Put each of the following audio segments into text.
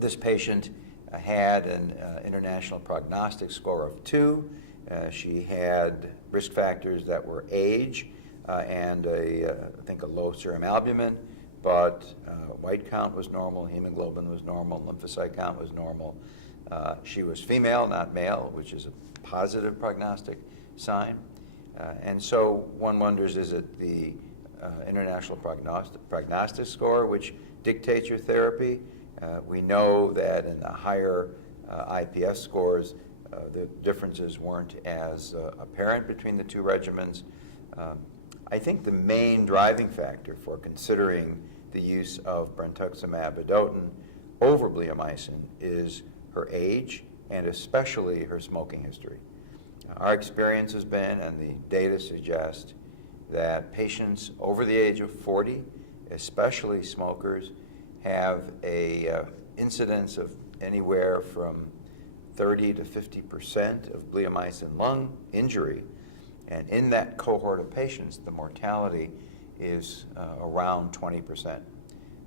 This patient had an international prognostic score of 2. She had risk factors that were age and I think a low serum albumin, but white count was normal, hemoglobin was normal, lymphocyte count was normal. She was female, not male, which is a positive prognostic sign. And so one wonders, is it the international prognostic score which dictates your therapy? We know that in the higher IPS scores, the differences weren't as apparent between the two regimens. I think the main driving factor for considering the use of brentuximab vedotin over bleomycin is her age and especially her smoking history. Our experience has been, and the data suggest, that patients over the age of 40, especially smokers, have a incidence of anywhere from 30 to 50% of bleomycin lung injury. And in that cohort of patients, the mortality is around 20%.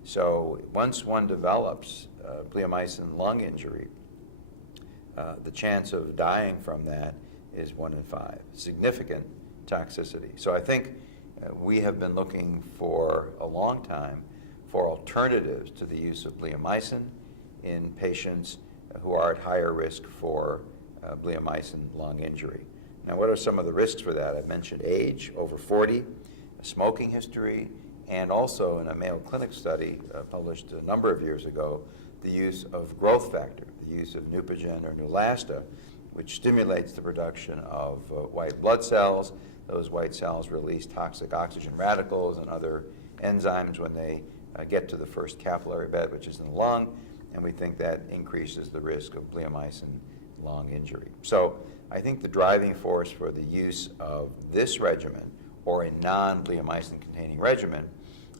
So once one develops bleomycin lung injury, the chance of dying from that is 1 in 5. Significant toxicity. So I think we have been looking for a long time for alternatives to the use of bleomycin in patients who are at higher risk for bleomycin lung injury. Now, what are some of the risks for that? I've mentioned age, over 40, a smoking history, and also in a Mayo Clinic study published a number of years ago, the use of growth factor, the use of Neupogen or Neulasta, which stimulates the production of white blood cells. Those white cells release toxic oxygen radicals and other enzymes when they get to the first capillary bed, which is in the lung, and we think that increases the risk of bleomycin lung injury. So I think the driving force for the use of this regimen or a non-bleomycin containing regimen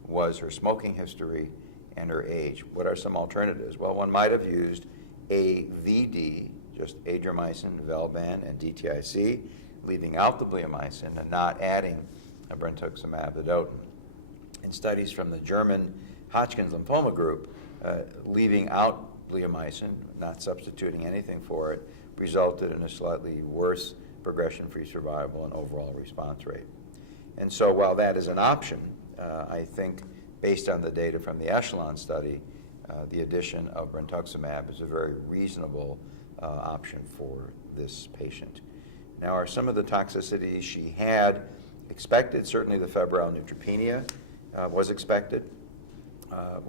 was her smoking history and her age. What are some alternatives? Well, one might have used AVD, just adriamycin, Velban, and DTIC, leaving out the bleomycin and not adding a brentuximab vedotin. In studies from the German Hodgkin Lymphoma group, leaving out bleomycin, not substituting anything for it, resulted in a slightly worse progression-free survival and overall response rate. And so while that is an option, I think based on the data from the Echelon study, the addition of brentuximab is a very reasonable option for this patient. Now, are some of the toxicities she had expected? Certainly the febrile neutropenia was expected.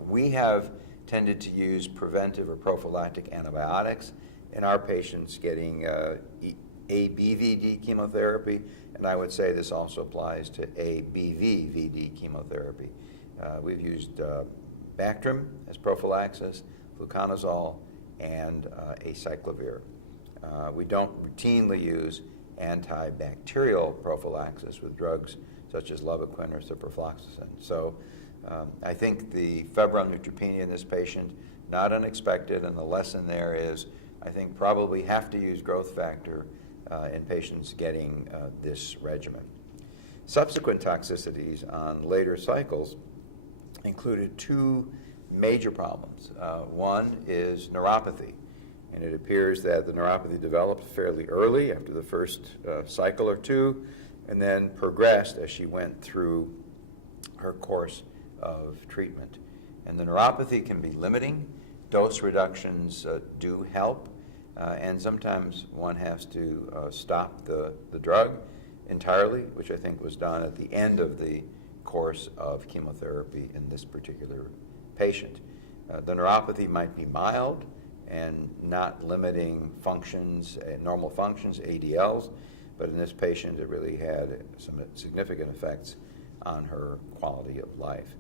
We have tended to use preventive or prophylactic antibiotics in our patients getting ABVD chemotherapy, and I would say this also applies to ABVVD chemotherapy. We've used Bactrim as prophylaxis, fluconazole, and acyclovir. We don't routinely use antibacterial prophylaxis with drugs such as Levaquin or ciprofloxacin. So I think the febrile neutropenia in this patient, not unexpected, and the lesson there is I think probably have to use growth factor in patients getting this regimen. Subsequent toxicities on later cycles included 2 major problems. One is neuropathy, and it appears that the neuropathy developed fairly early after the first cycle or 2, and then progressed as she went through her course of treatment. And the neuropathy can be limiting. Dose reductions do help, and sometimes one has to stop the drug entirely, which I think was done at the end of the course of chemotherapy in this particular patient. The neuropathy might be mild and not limiting functions, normal functions, ADLs, but in this patient it really had some significant effects on her quality of life.